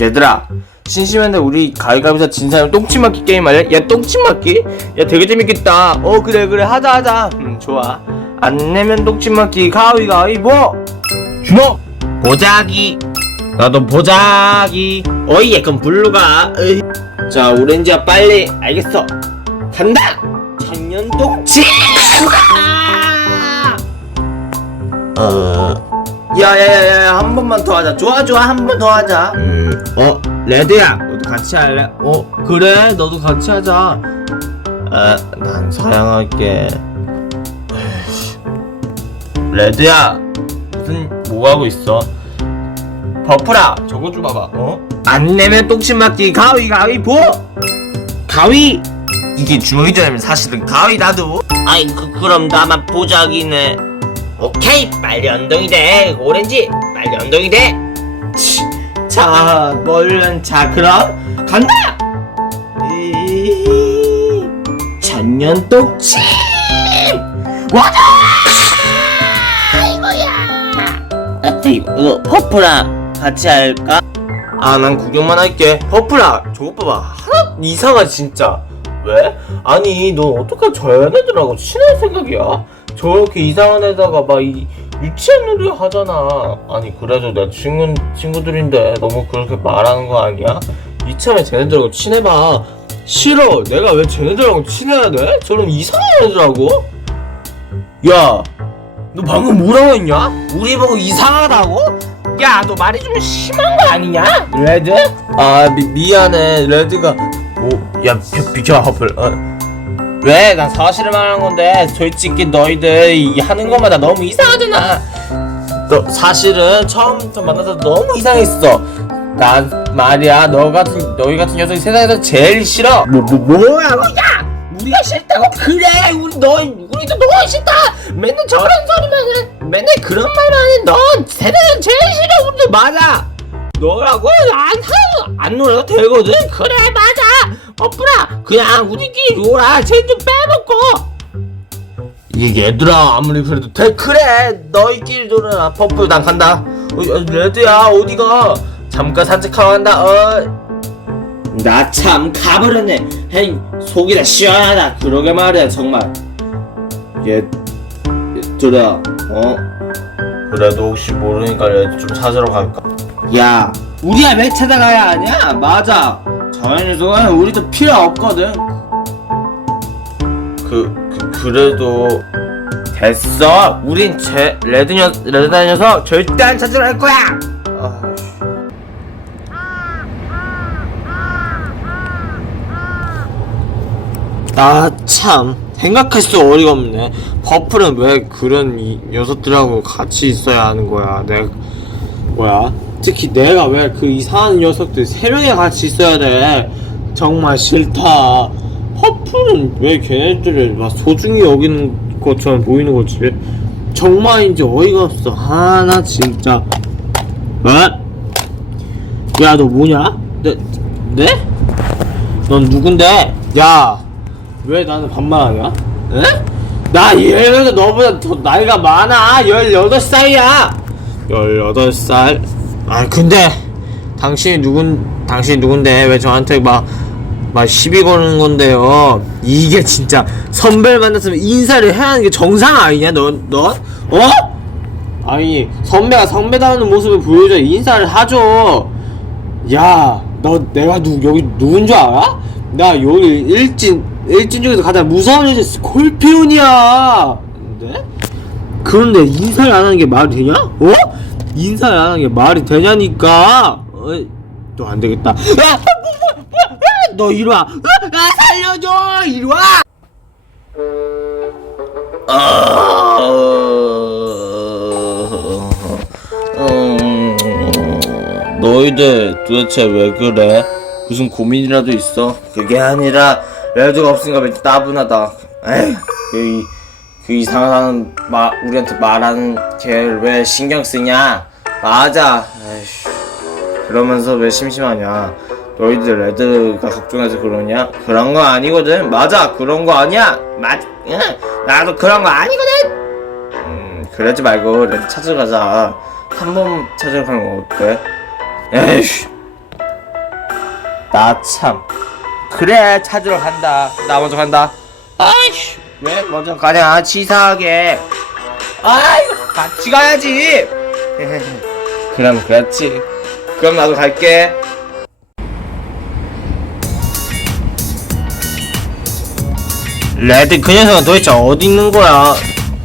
얘들아 심심한데 우리 가위가위에서 진 사람 똥침 맞기 게임 할래? 야 똥침 맞기? 야 되게 재밌겠다. 어 그래 그래. 하자 하자. 음 좋아. 안 내면 똥침 맞기. 가위가위보! 주먹 보자기. 나도 보자기. 어이 약간 블루가. 으이. 자 오렌지야 빨리. 알겠어. 간다! 천년 똥침! 어. 야야야야 한 번만 더 하자. 좋아 좋아. 한 번 더 하자. 음 어 레드야 너도 같이 할래? 어 그래 너도 같이 하자. 아난 사양할게. 레드야 무슨 뭐 하고 있어? 버프라 저거 좀 봐봐 어? 안 내면 똥침 맞기 가위 가위 보! 가위! 이게 주먹이잖아요 사실은. 가위 나도. 아이 그, 그럼 나만 보자기네. 오케이 빨리 엉덩이 대 오렌지 빨리 대 치, 자 얼른 자 그럼 간다! 이, 와라 이거야! 아, 이거? 퍼프랑 같이 할까? 아 난 구경만 할게. 퍼프라 저거 봐봐. 하나 이상하 진짜. 왜? 아니 넌 어떻게 저 애들하고 친할 생각이야? 저렇게 이상한 애다가 막 이 유치한 놀이 하잖아 아니 그래도 내 친구, 친구들인데 너무 그렇게 말하는 거 아니야? 이참에 쟤네들하고 친해봐 싫어 내가 왜 쟤네들하고 친해야 돼? 저런 이상한 애들하고? 야 너 방금 뭐라고 했냐? 우리 보고 이상하다고? 야, 너 말이 좀 심한 거 아니냐? 레드? 아, 미, 미안해. 레드가 오, 야, 비, 비켜, 허플. 어. 왜? 난 사실을 말하는 건데 솔직히 너희들 이 하는 것마다 너무 이상하잖아. 너 사실은 처음부터 만나서 너무 이상했어. 난 말이야, 너 같은 너희 같은 녀석이 세상에서 제일 싫어. 뭐, 뭐, 뭐야? 야! 우리가 싫다고 그래 우리 너 우리도 너가 싫다 맨날 저런 소리만 해 맨날 그런 말만 해 넌 세상에 제일 싫어 우리도 맞아 너라고 안 하고 안 놀아도 되거든 그래 맞아 어프라 그냥 우리끼리 놀아 쟤좀 빼먹고 이 얘들아 아무리 그래도 돼 그래 너희끼리 놀아라 퍼플 난 간다 어, 어, 레드야 어디가 잠깐 산책하러 간다 어 나 참 가버렸네. 헤이 속이 다 시원하다. 그러게 말이야 정말. 얘 얘들아 어? 그래도 혹시 모르니까 얘좀 찾으러 갈까? 야 우리야 왜 찾아가야 하냐? 맞아. 저 녀석은 우리도 필요 없거든. 그, 그 그래도 됐어. 우린 제 레드 녀 레드 녀석 절대 안 찾으러 갈 거야. 아, 아 참. 생각할 수 어이가 없네. 버플은 왜 그런 이 녀석들하고 같이 있어야 하는 거야? 내가 뭐야 특히 내가 왜 그 이상한 녀석들 세 명이 같이 있어야 돼 정말 싫다 버플은 왜 걔네들을 막 소중히 여기는 것처럼 보이는 거지 정말인지 어이가 없어 하나 진짜 뭐? 야너 뭐냐? 네? 네? 넌 누군데? 야 왜 나는 반말하냐? 에? 나 얘네가 너보다 더 나이가 많아 18살이야 18살 아 근데 당신이 누군 당신이 누군데 왜 저한테 막 막 시비 거는 건데요 이게 진짜 선배를 만났으면 인사를 해야 하는 게 정상 아니냐 넌? 넌? 어? 아니 선배가 선배다우는 모습을 보여줘야 인사를 하죠 야, 너 내가 누 여기 누군 줄 알아? 나 여기 일진 일진 중에서 가장 무서운 여자 스콜피온이야. 근데 그런데 인사를 안 하는 게 말이 되냐? 어? 인사를 안 하는 게 말이 되냐니까. 어이, 너안 되겠다. 아, 너 이리 와. 아, 아, 살려줘. 이리 와. 음, 너희들 도대체 왜 그래? 무슨 고민이라도 있어? 그게 아니라 레드가 없으니까 왠지 따분하다. 에이, 그, 이- 그 이상한 마, 우리한테 말하는 걔를 왜 신경 쓰냐? 맞아. 에이씨. 그러면서 왜 심심하냐? 너희들 레드가 걱정해서 그러냐? 그런 거 아니거든. 맞아, 그런 거 아니야. 맞, 응, 나도 그런 거 아니거든. 음, 그러지 말고 레드 찾으러 가자. 한 번 찾으러 가는 거 어때? 에이씨. 나 참. 그래, 찾으러 간다. 나 먼저 간다. 아이씨, 왜 먼저 가냐, 치사하게. 아이고, 같이 가야지. 그럼 그렇지. 그럼 나도 갈게. 레드 그 녀석은 도대체 어디 있는 거야?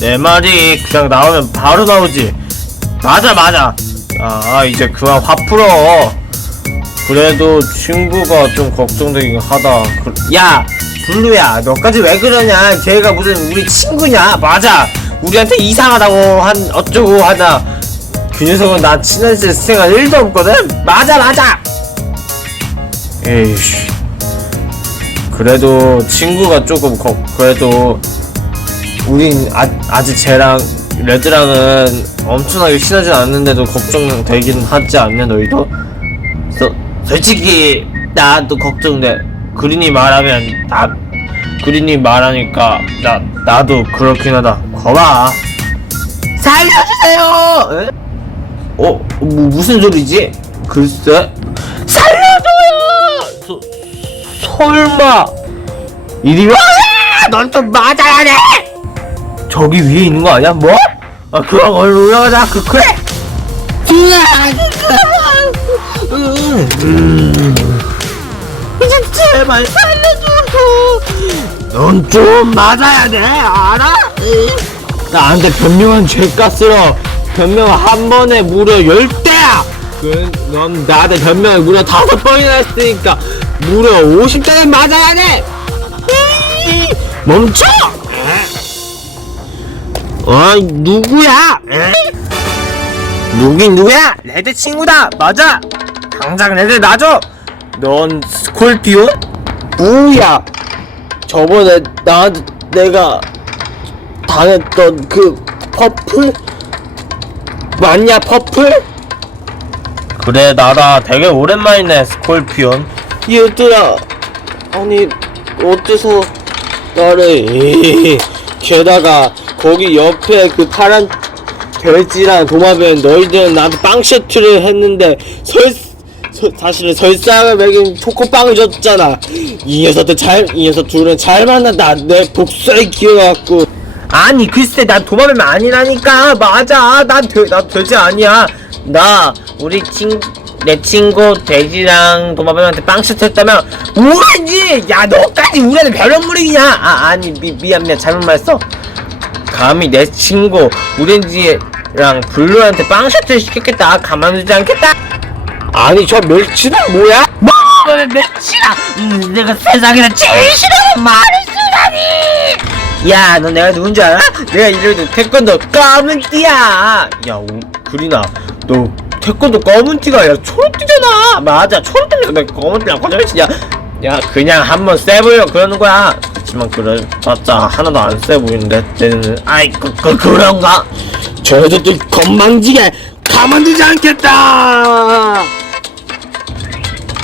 내 말이 그냥 나오면 바로 나오지. 맞아 맞아. 아 이제 그만 화 풀어. 그래도 친구가 좀 걱정되긴 하다. 그- 야 블루야 너까지 왜 그러냐? 쟤가 무슨 우리 친구냐? 맞아. 우리한테 이상하다고 한 어쩌고 하나. 그 녀석은 나 친해질 생각 1도 없거든. 맞아 맞아. 에이씨. 그래도 친구가 조금 걱 그래도 우린 아, 아직 쟤랑 레드랑은 엄청나게 친하진 않는데도 걱정되긴 하지 않냐 너희도? 서, 솔직히 나도 걱정돼 그린이 말하면 나 그린이 말하니까 나 나도 그렇긴 하다 거봐 살려주세요 에? 어? 뭐, 무슨 소리지? 글쎄 살려줘요 소, 설마 이리 와! 넌 좀 맞아야 돼! 저기 위에 있는 거 아니야? 뭐? 아 그럼 얼른 올라가자 그 그래! 이제 제발 살려줘 넌 좀 맞아야 돼 알아? 나한테 변명한 죄값으로 변명 한 번에 무려 10대야! 그넌 나한테 변명을 무려 다섯 번이나 했으니까 무려 50대는 맞아야 돼! 멈춰! 어, 누구야? 누긴 누구야? 레드 친구다! 맞아! 당장 레드 놔줘! 넌 스콜피온? 뭐야? 저번에 나한테 내가 당했던 그 퍼플? 맞냐 퍼플? 그래 나라 되게 오랜만이네 스콜피온 얘들아 아니 어째서 나를 게다가 거기 옆에 그 파란 돼지랑 도마뱀 너희들은 나한테 빵 셔츠를 했는데 설 서, 사실은 설상을 먹인 초코빵을 줬잖아. 이 녀석들 잘 이 녀석 둘은 잘 만난다. 내 복수의 기회갖고. 아니 글쎄 난 도마뱀 아니라니까. 맞아. 난, 돼, 나 돼지 아니야. 나 우리 친 내 친구 돼지랑 도마뱀한테 빵셔츠 했다면 우리지! 야 너까지 우리한테 별명물이냐? 아 아니 미, 미안 미안 잘못 말했어? 감히 내 친구 오렌지랑 블루한테 빵셔츠 시켰겠다. 가만두지 않겠다 아니 저 멸치는 뭐야? 뭐? 멸치야 음, 내가 세상에서 제일 싫어하는 말을 쓰다니! 야 너 내가 누군지 알아? 내가 이래도 태권도 검은 띠야! 야 오, 그리나 너 태권도 검은 띠가 아니라 초록띠잖아! 맞아 초록띠면 왜 검은 띠랑 거짓말치냐? 야 그냥 한번 쎄보려 그러는 거야. 그렇지만 그래 맞자 하나도 안 쎄 보이는데 쟤는 아이 그, 그 그런가? 저 녀석들 건방지게 가만두지 않겠다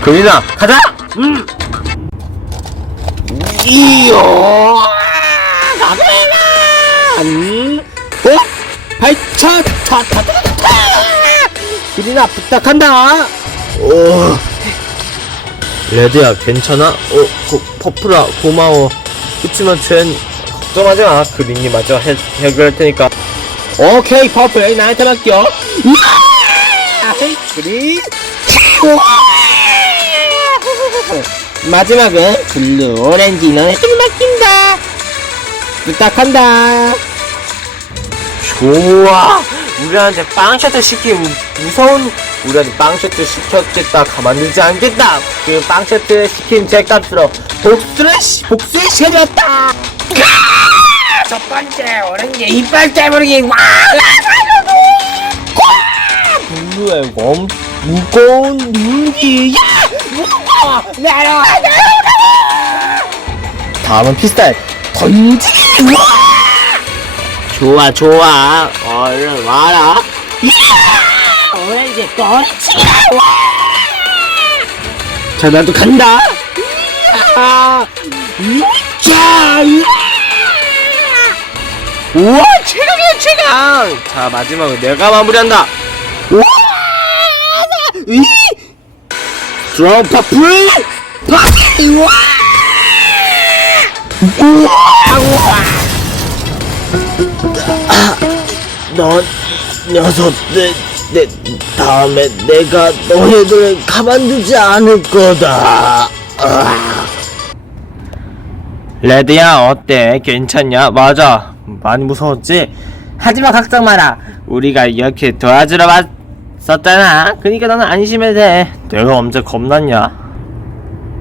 그리나 가자. 음 이요 음. 어? 발차 차 차차차. 그리나 부탁한다. 오. 레드야 괜찮아? 어 고, 퍼플아 고마워. 그치만 쟨 걱정하지 마. 그린이 마저 해, 해결할 테니까. 오케이 퍼플 나한테 맡겨! 헤이 그린 마지막은 블루 오렌지 너네들 맡긴다. 부탁한다. 좋아. 우리한테 빵셔츠 시키면 무서운 우리한테 빵셔츠 시켰겠다. 가만두지 않겠다. 그 빵셔츠 시킨 죄값으로 복수를 시, 복수의 시간이었다. 첫 번째 오렌지 이빨 깨버리기 와 블루의 엄 무거운 눈기 야! 내려와 다음은 피스탈 던지기 와 좋아 좋아. 얼른 와라. 야! 오렌지 꼬리치기 자 나도 간다. 아, 자, 우와 최강이야 최강! 자 마지막으로 내가 마무리한다. 우와! 이 퍼플 와넌 녀석 내, 내 다음에 내가 너희들을 가만두지 않을 거다. 레드야 어때? 괜찮냐? 맞아. 많이 무서웠지? 하지마 걱정 마라. 우리가 이렇게 도와주러 왔 었잖아. 그니까 너는 안심해도 돼. 내가 언제 겁났냐?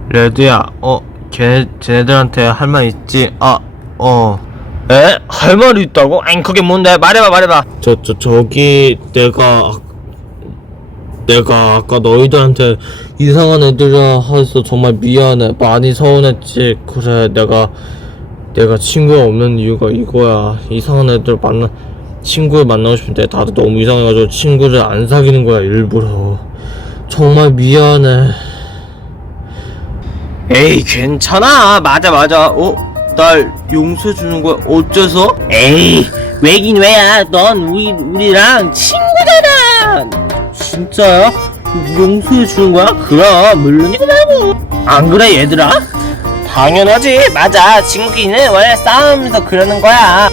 레드야 어 걔, 쟤네들한테 할 말 있지? 아 어. 에? 할 말이 있다고? 아니 그게 뭔데? 말해봐 말해봐. 저, 저, 저기 내가 내가 아까 너희들한테 이상한 애들이라 해서 정말 미안해. 많이 서운했지. 그래 내가 내가 친구가 없는 이유가 이거야. 이상한 애들 만나 친구를 만나고 싶은데 다들 너무 이상해가지고 친구를 안 사귀는 거야 일부러. 정말 미안해. 에이 괜찮아. 맞아 맞아. 어? 날 용서해 주는 거야? 어째서? 에이 왜긴 왜야. 넌 우리 우리랑 친구잖아. 진짜야? 용서해 주는 거야? 그럼 물론이라고. 안 그래 얘들아? 당연하지. 맞아. 친구끼리는 원래 싸우면서 그러는 거야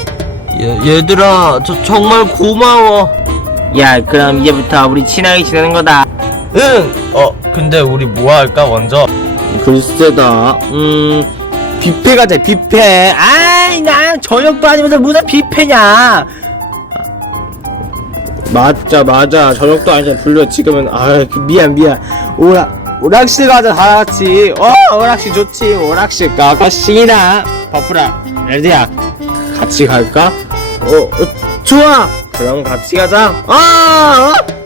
얘, 얘들아 저 정말 고마워. 야 그럼 이제부터 우리 친하게 지내는 거다. 응어 근데 우리 뭐 할까 먼저? 글쎄다. 음 뷔페 가자 뷔페. 아이 난 저녁도 아니면서 무슨 뷔페냐. 맞자 맞아. 저녁도 아니잖아. 불러 지금은. 아 미안 미안. 오라 오락실 가자 다 같이. 어 오락실 좋지. 오락실 가가시나. 버프라 레드야. 같이 갈까 어, 어 좋아 그럼 같이 가자 아 어?